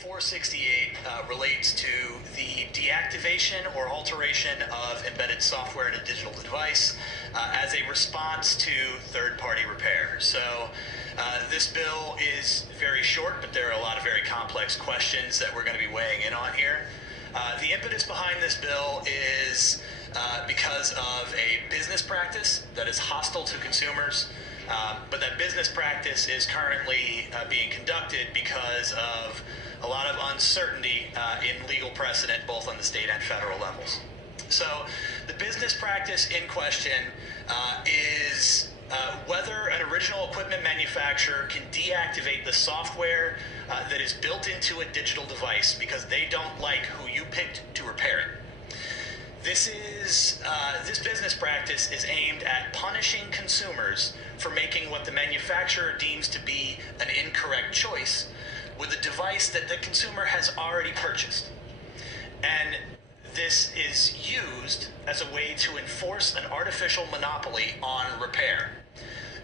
468 relates to the deactivation or alteration of embedded software in a digital device as a response to third-party repair. So this bill is very short, but there are a lot of very complex questions that we're going to be weighing in on here. The impetus behind this bill is because of a business practice that is hostile to consumers, but that business practice is currently being conducted because of a lot of uncertainty in legal precedent, both on the state and federal levels. So the business practice in question is whether an original equipment manufacturer can deactivate the software that is built into a digital device because they don't like who you picked to repair it. This business practice is aimed at punishing consumers for making what the manufacturer deems to be an incorrect choice with a device that the consumer has already purchased. And this is used as a way to enforce an artificial monopoly on repair.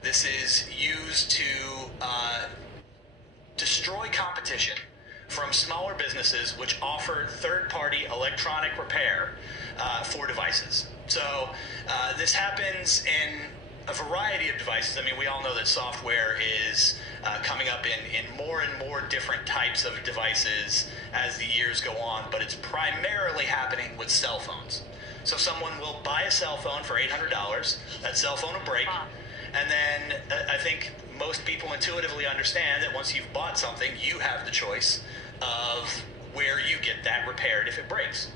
This is used to destroy competition from smaller businesses which offer third-party electronic repair for devices. So this happens in a variety of devices. I mean, we all know that software is coming up in more and more different types of devices as the years go on, but it's primarily happening with cell phones. So someone will buy a cell phone for $800, that cell phone will break, and then I think most people intuitively understand that once you've bought something, you have the choice of where you get that repaired if it breaks.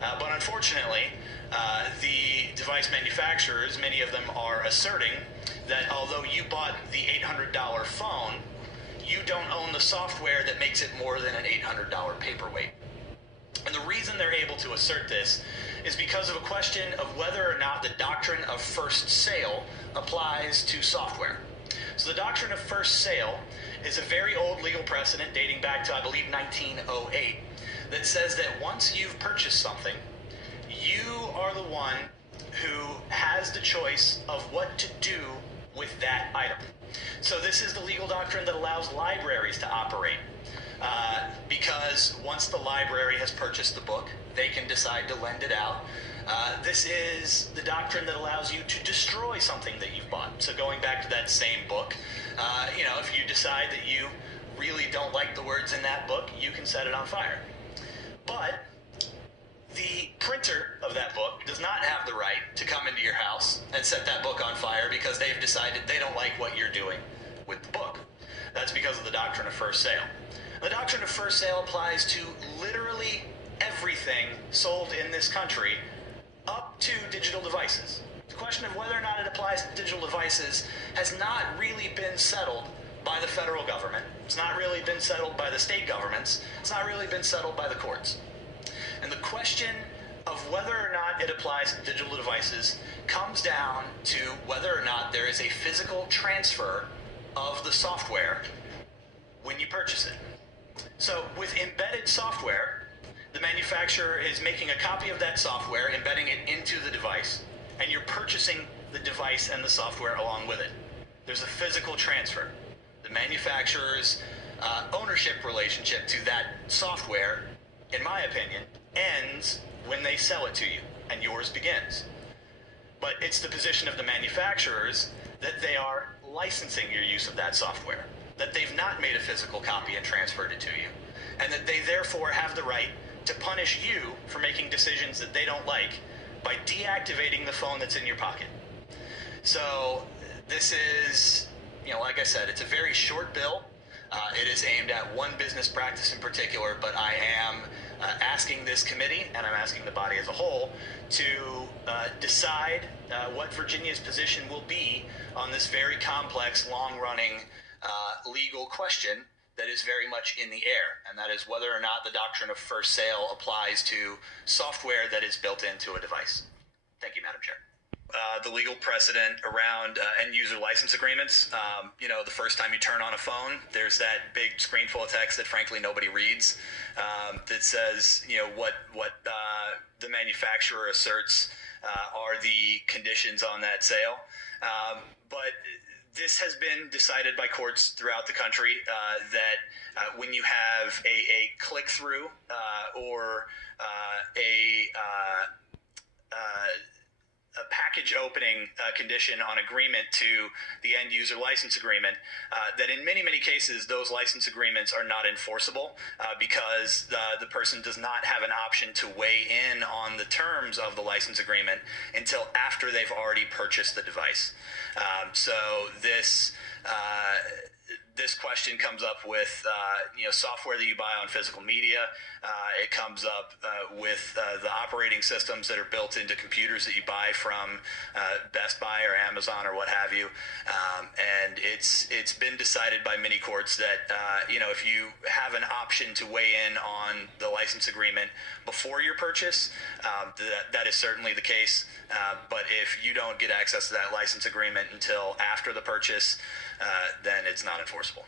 But unfortunately, the device manufacturers, many of them are asserting that although you bought the $800 phone, you don't own the software that makes it more than an $800 paperweight. And the reason they're able to assert this is because of a question of whether or not the doctrine of first sale applies to software. So the doctrine of first sale is a very old legal precedent dating back to, I believe, 1908, that says that once you've purchased something, you are the one who has the choice of what to do with that item. So this is the legal doctrine that allows libraries to operate, because once the library has purchased the book, they can decide to lend it out. This is the doctrine that allows you to destroy something that you've bought. So going back to that same book, if you decide that you really don't like the words in that book, you can set it on fire. But the printer of that book does not have the right to come into your house and set that book on fire because they've decided they don't like what you're doing with the book. That's because of the doctrine of first sale. The doctrine of first sale applies to literally everything sold in this country up to digital devices. The question of whether or not it applies to digital devices has not really been settled by the federal government. It's not really been settled by the state governments. It's not really been settled by the courts. And the question of whether or not it applies to digital devices comes down to whether or not there is a physical transfer of the software when you purchase it. So with embedded software, the manufacturer is making a copy of that software, embedding it into the device, and you're purchasing the device and the software along with it. There's a physical transfer. The manufacturer's ownership relationship to that software, in my opinion, ends when they sell it to you, and yours begins. But it's the position of the manufacturers that they are licensing your use of that software, that they've not made a physical copy and transferred it to you, and that they therefore have the right to punish you for making decisions that they don't like by deactivating the phone that's in your pocket. So this is, like I said, it's a very short bill. It is aimed at one business practice in particular, but I am asking this committee, and I'm asking the body as a whole, to decide what Virginia's position will be on this very complex, long-running legal question that is very much in the air, and that is whether or not the doctrine of first sale applies to software that is built into a device. Thank you, Madam Chair. The legal precedent around end-user license agreements. The first time you turn on a phone, there's that big screen full of text that frankly nobody reads, that says, what the manufacturer asserts are the conditions on that sale. But This has been decided by courts throughout the country that when you have a click-through or a package opening condition on agreement to the end user license agreement, that in many, many cases, those license agreements are not enforceable because the person does not have an option to weigh in on the terms of the license agreement until after they've already purchased the device. So this question comes up with software that you buy on physical media. It comes up with the operating systems that are built into computers that you buy from Best Buy or Amazon or what have you. And it's been decided by many courts that if you have an option to weigh in on the license agreement before your purchase, that is certainly the case. But if you don't get access to that license agreement until after the purchase, then it's not enforceable.